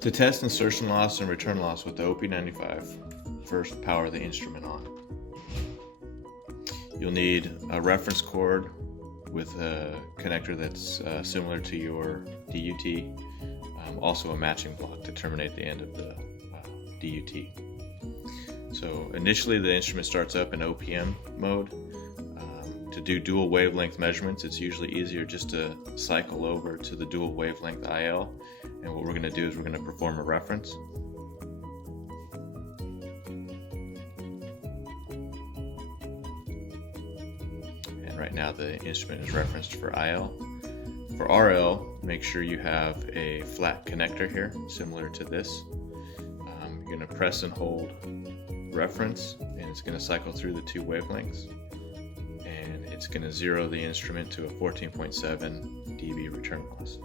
To test insertion loss and return loss with the OP925, first power the instrument on. You'll need a reference cord with a connector that's similar to your DUT, also a matching block to terminate the end of the DUT. So initially the instrument starts up in OPM mode. To do dual wavelength measurements, it's usually easier just to cycle over to the dual wavelength IL, and what we're going to do is we're going to perform a reference. And right now the instrument is referenced for IL. For RL, make sure you have a flat connector here, similar to this. You're going to press and hold reference, and it's going to cycle through the two wavelengths. It's going to zero the instrument to a 14.7 dB return loss.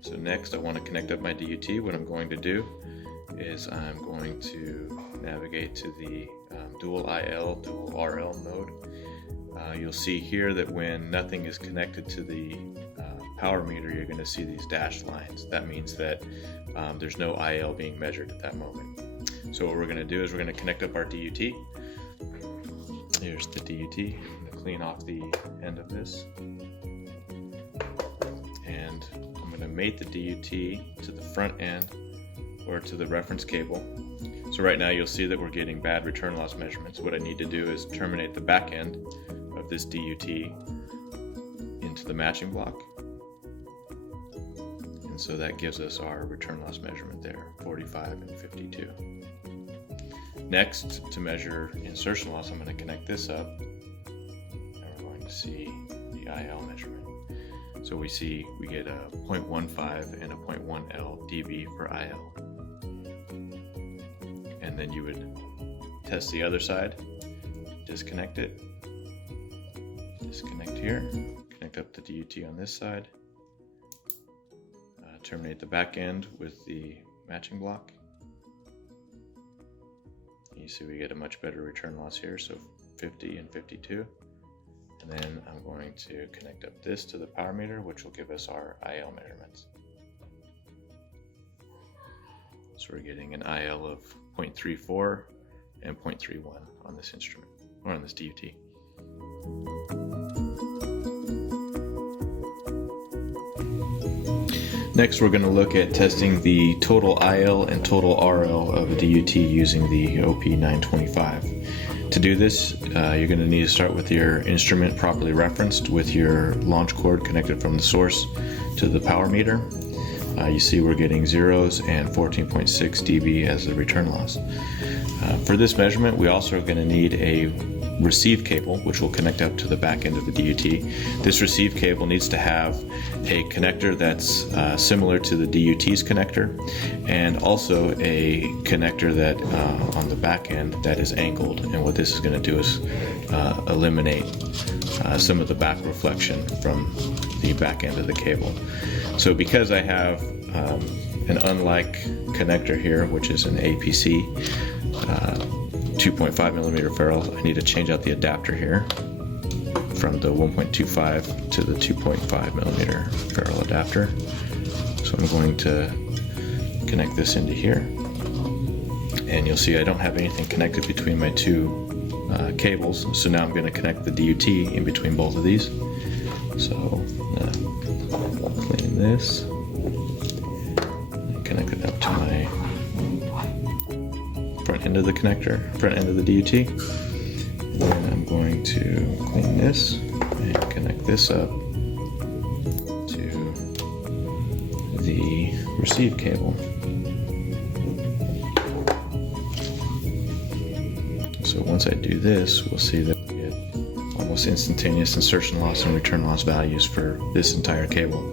So next I want to connect up my DUT. What I'm going to do is I'm going to navigate to the dual IL, dual RL mode. You'll see here that when nothing is connected to the power meter, you're going to see these dashed lines. That means that there's no IL being measured at that moment. So what we're going to do is we're going to connect up our DUT. Here's the DUT. I'm going to clean off the end of this. And I'm going to mate the DUT to the front end or to the reference cable. So right now you'll see that we're getting bad return loss measurements. What I need to do is terminate the back end of this DUT into the matching block. And so that gives us our return loss measurement there, 45 and 52. Next, to measure insertion loss, I'm going to connect this up, and we're going to see the IL measurement. So we get a 0.15 and a 0.1 L dB for IL. And then you would test the other side, disconnect it, disconnect here, connect up the DUT on this side, terminate the back end with the matching block. You see we get a much better return loss here, so 50 and 52. And then I'm going to connect up this to the power meter, which will give us our IL measurements. So we're getting an IL of 0.34 and 0.31 on this instrument, or on this DUT. Next, we're going to look at testing the total IL and total RL of a DUT using the OP925. To do this, you're going to need to start with your instrument properly referenced with your launch cord connected from the source to the power meter. You see we're getting zeros and 14.6 dB as the return loss. For this measurement, we also are going to need a receive cable, which will connect up to the back end of the DUT. This receive cable needs to have a connector that's similar to the DUT's connector, and also a connector that on the back end that is angled. And what this is going to do is eliminate some of the back reflection from the back end of the cable. So because I have an unlike connector here, which is an APC 2.5 millimeter ferrule, I need to change out the adapter here from the 1.25 to the 2.5 millimeter ferrule adapter. So I'm going to connect this into here, and you'll see I don't have anything connected between my two cables. So now I'm going to connect the DUT in between both of these. So I'm going to clean this and connect it up to my front end of the connector, front end of the DUT. And then I'm going to clean this and connect this up to the receive cable. So once I do this, we'll see that we get almost instantaneous insertion loss and return loss values for this entire cable.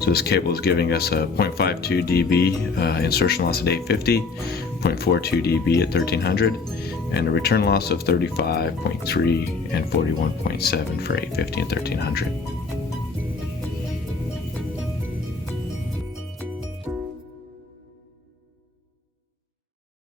So this cable is giving us a 0.52 dB insertion loss at 850, 0.42 dB at 1300, and a return loss of 35.3 and 41.7 for 850 and 1300.